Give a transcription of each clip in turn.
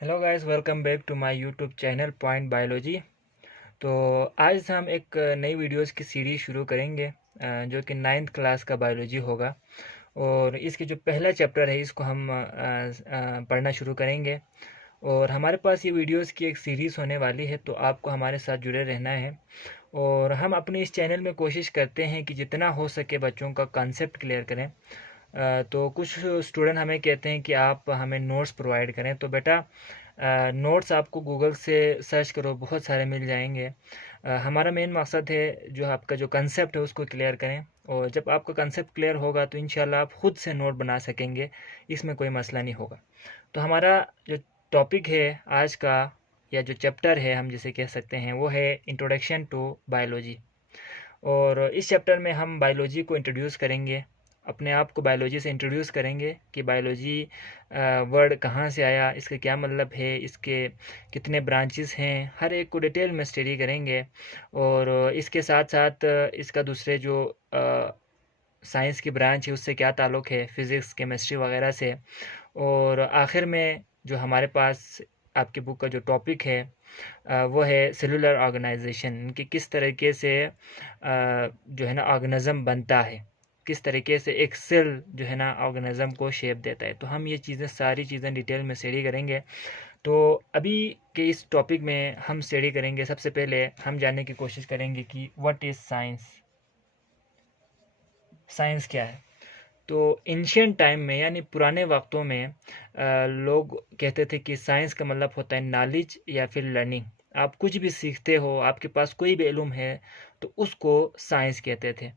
Hello guys, welcome back to my YouTube channel point biology. तो आज हम एक नई वीडियोस की सीरीज शुरू करेंगे जो कि 9th क्लास का बायोलॉजी होगा। और इसके जो पहला चैप्टर है इसको हम पढ़ना शुरू करेंगे। और हमारे पास ये वीडियोस की एक सीरीज़ होने वाली है, तो आपको हमारे साथ जुड़े रहना है। और हम अपने इस चैनल में कोशिश करते हैं कि जितना हो सके बच्चों का कॉन्सेप्ट क्लियर करें। तो कुछ स्टूडेंट हमें कहते हैं कि आप हमें नोट्स प्रोवाइड करें, तो बेटा नोट्स आपको गूगल से सर्च करो, बहुत सारे मिल जाएंगे। हमारा मेन मकसद है जो आपका जो कंसेप्ट है उसको क्लियर करें। और जब आपका कंसेप्ट क्लियर होगा तो इंशाल्लाह आप खुद से नोट बना सकेंगे, इसमें कोई मसला नहीं होगा। तो हमारा जो टॉपिक है आज का, या जो चैप्टर है हम जिसे कह सकते हैं, वो है इंट्रोडक्शन टू बायोलॉजी। और इस चैप्टर में हम बायोलॉजी को इंट्रोड्यूस करेंगे, अपने आप को बायोलॉजी से इंट्रोड्यूस करेंगे कि बायोलॉजी वर्ड कहाँ से आया, इसका क्या मतलब है, इसके कितने ब्रांचेस हैं, हर एक को डिटेल में स्टडी करेंगे। और इसके साथ साथ इसका दूसरे जो साइंस की ब्रांच है उससे क्या ताल्लुक़ है, फिज़िक्स केमिस्ट्री वगैरह से। और आखिर में जो हमारे पास आपकी बुक का जो टॉपिक है वो है सेलुलर ऑर्गेनाइजेशन, कि किस तरीके से जो है ना ऑर्गेनिज़म बनता है, किस तरीके से एक सेल जो है ना ऑर्गेनिज़म को शेप देता है। तो हम ये चीज़ें सारी चीज़ें डिटेल में स्टडी करेंगे। तो अभी के इस टॉपिक में हम स्टडी करेंगे, सबसे पहले हम जानने की कोशिश करेंगे कि व्हाट इज़ साइंस। साइंस क्या है? तो एंशियंट टाइम में यानी पुराने वक्तों में लोग कहते थे कि साइंस का मतलब होता है नॉलेज या फिर लर्निंग। आप कुछ भी सीखते हो, आपके पास कोई भी इल्म है, तो उसको साइंस कहते थे।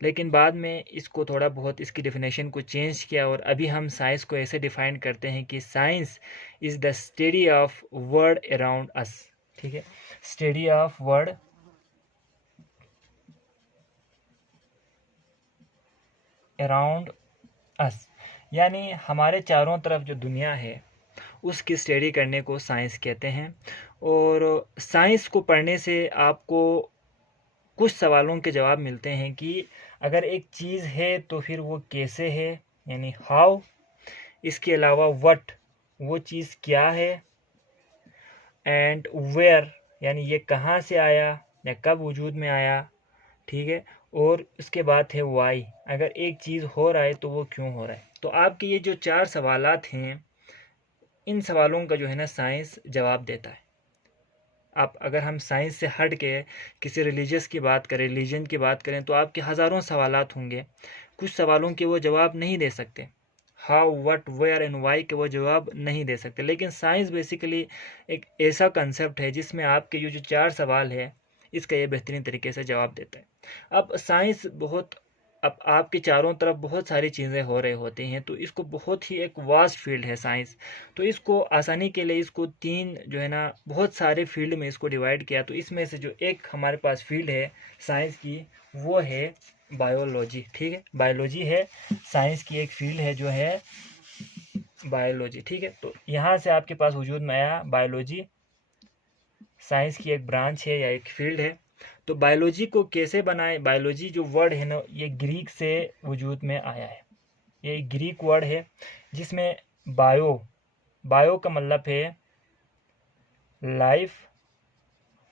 लेकिन बाद में इसको थोड़ा बहुत इसकी डेफिनेशन को चेंज किया, और अभी हम साइंस को ऐसे डिफाइन करते हैं कि science is the study of world around us. ठीक है, study of world around us, यानी हमारे चारों तरफ जो दुनिया है उसकी स्टडी करने को साइंस कहते हैं। और साइंस को पढ़ने से आपको कुछ सवालों के जवाब मिलते हैं कि अगर एक चीज़ है तो फिर वो कैसे है, यानी हाउ। इसके अलावा व्हाट, वो चीज़ क्या है। एंड वेयर, यानी ये कहाँ से आया या कब वजूद में आया। ठीक है। और उसके बाद है वाई, अगर एक चीज़ हो रहा है तो वो क्यों हो रहा है। तो आपके ये जो चार सवालात हैं, इन सवालों का जो है ना साइंस जवाब देता है। आप अगर हम साइंस से हट के किसी रिलीजियस की बात करें, रिलीजन की बात करें, तो आपके हज़ारों सवालात होंगे। कुछ सवालों के वो जवाब नहीं दे सकते, how what where and why के वो जवाब नहीं दे सकते। लेकिन साइंस बेसिकली एक ऐसा कंसेप्ट है जिसमें आपके जो जो चार सवाल है इसका ये बेहतरीन तरीके से जवाब देता है। अब साइंस बहुत, अब आपके चारों तरफ बहुत सारी चीज़ें हो रही होती हैं, तो इसको बहुत ही एक वास्ट फील्ड है साइंस। तो इसको आसानी के लिए इसको तीन जो है ना बहुत सारे फील्ड में इसको डिवाइड किया। तो इसमें से जो एक हमारे पास फील्ड है साइंस की, वो है बायोलॉजी। ठीक है, बायोलॉजी है साइंस की एक फील्ड है जो है बायोलॉजी। ठीक है, तो यहाँ से आपके पास वजूद में आया बायोलॉजी, साइंस की एक ब्रांच है या एक फील्ड है। तो बायोलॉजी को कैसे बनाए, बायोलॉजी जो वर्ड है ना ये ग्रीक से वजूद में आया है। ये ग्रीक वर्ड है जिसमें बायो, बायो का मतलब है लाइफ,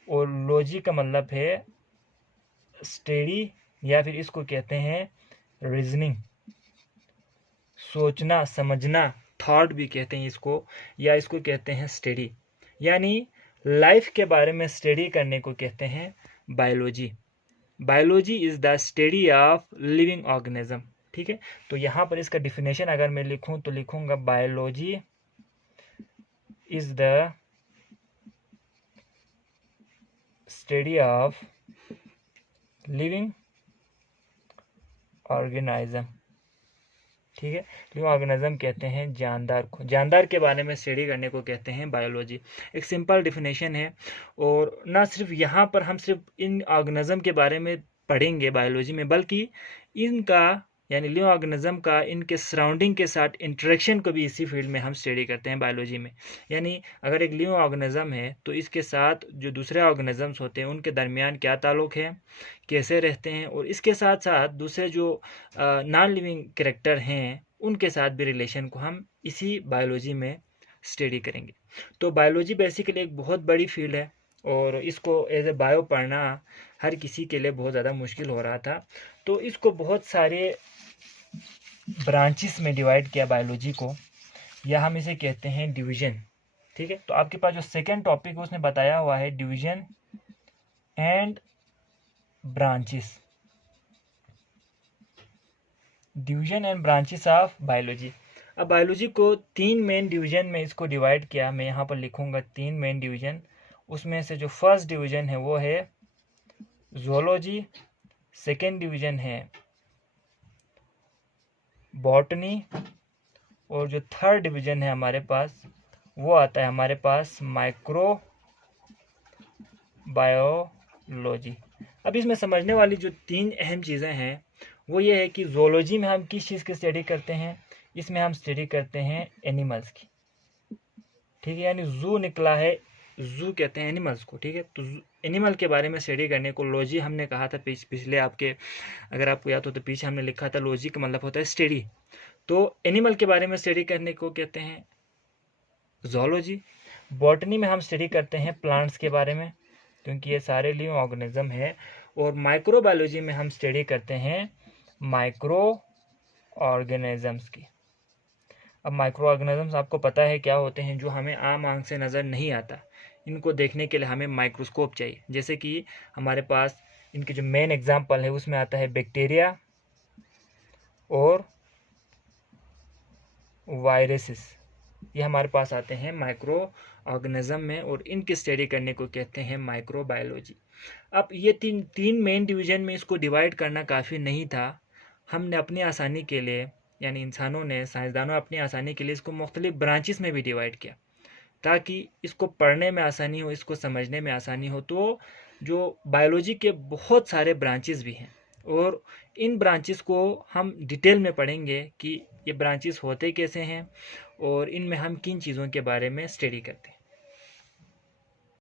और लॉजी का मतलब है स्टडी, या फिर इसको कहते हैं रीजनिंग, सोचना समझना, थॉट भी कहते हैं इसको, या इसको कहते हैं स्टडी। यानी लाइफ के बारे में स्टडी करने को कहते हैं biology. Biology is the study of living organism. ठीक है, तो यहाँ पर इसका डिफिनेशन अगर मैं लिखूँ तो लिखूँगा biology is the study of living organism. ठीक है, लिविंग ऑर्गेनिज्म कहते हैं जानदार को, जानदार के बारे में स्टडी करने को कहते हैं बायोलॉजी। एक सिंपल डिफिनेशन है। और ना सिर्फ यहाँ पर हम सिर्फ इन ऑर्गेनिज्म के बारे में पढ़ेंगे बायोलॉजी में, बल्कि इनका यानी लिविंग ऑर्गेनिज्म का इनके सराउंडिंग के साथ इंटरेक्शन को भी इसी फील्ड में हम स्टडी करते हैं बायोलॉजी में। यानी अगर एक लिविंग ऑर्गेनिज्म है तो इसके साथ जो दूसरे ऑर्गेनिजम्स होते हैं उनके दरमियान क्या ताल्लुक़ है, कैसे रहते हैं, और इसके साथ साथ दूसरे जो नॉन लिविंग कैरेक्टर हैं उनके साथ भी रिलेशन को हम इसी बायोलॉजी में स्टडी करेंगे। तो बायोलॉजी बेसिकली एक बहुत बड़ी फील्ड है और इसको एज ए बायो पढ़ना हर किसी के लिए बहुत ज़्यादा मुश्किल हो रहा था। तो इसको बहुत सारे ब्रांचेस में डिवाइड किया बायोलॉजी को, या हम इसे कहते हैं डिवीजन। ठीक है, तो आपके पास जो सेकेंड टॉपिक है उसने बताया हुआ है division and branches, division and branches of biology. अब बायोलॉजी को 3 मेन डिवीजन में इसको डिवाइड किया, मैं यहाँ पर लिखूंगा 3 मेन डिवीजन। उसमें से जो फर्स्ट डिवीजन है वो है ज़ूलॉजी, सेकेंड डिवीजन है बॉटनी, और जो थर्ड डिवीजन है हमारे पास वो आता है हमारे पास माइक्रो बायोलॉजी। अब इसमें समझने वाली जो 3 अहम चीज़ें हैं वो ये है कि ज़ूलॉजी में हम किस चीज़ की स्टडी करते हैं, इसमें हम स्टडी करते हैं एनिमल्स की। ठीक है, यानी जू निकला है, जू कहते हैं एनिमल्स को। ठीक है, तो एनिमल के बारे में स्टडी करने को लॉजी हमने कहा था पिछले आपके, अगर आपको याद हो तो पीछे हमने लिखा था लॉजी का मतलब होता है स्टडी। तो एनिमल के बारे में स्टडी करने को कहते हैं ज़ूलॉजी। बॉटनी में हम स्टडी करते हैं प्लांट्स के बारे में, क्योंकि ये सारे लिविंग ऑर्गेनिज्म है। और माइक्रोबायोलॉजी में हम स्टडी करते हैं माइक्रो ऑर्गेनिजम्स की। अब माइक्रो ऑर्गेनिजम्स आपको पता है क्या होते हैं, जो हमें आम आंख से नज़र नहीं आता। इनको देखने के लिए हमें माइक्रोस्कोप चाहिए। जैसे कि हमारे पास इनके जो मेन एग्जाम्पल है उसमें आता है बैक्टीरिया और वायरसेस, ये हमारे पास आते हैं माइक्रो ऑर्गेनिज्म में, और इनकी स्टडी करने को कहते हैं माइक्रोबायोलॉजी। अब ये तीन मेन डिवीजन में इसको डिवाइड करना काफ़ी नहीं था। हमने अपनी आसानी के लिए, यानी इंसानों ने, साइंसदानों ने अपनी आसानी के लिए इसको मुख्तलिफ ब्रांचेस में भी डिवाइड किया, ताकि इसको पढ़ने में आसानी हो, इसको समझने में आसानी हो। तो जो बायोलॉजी के बहुत सारे ब्रांचेस भी हैं, और इन ब्रांचेस को हम डिटेल में पढ़ेंगे कि ये ब्रांचेस होते कैसे हैं और इनमें हम किन चीज़ों के बारे में स्टडी करते हैं।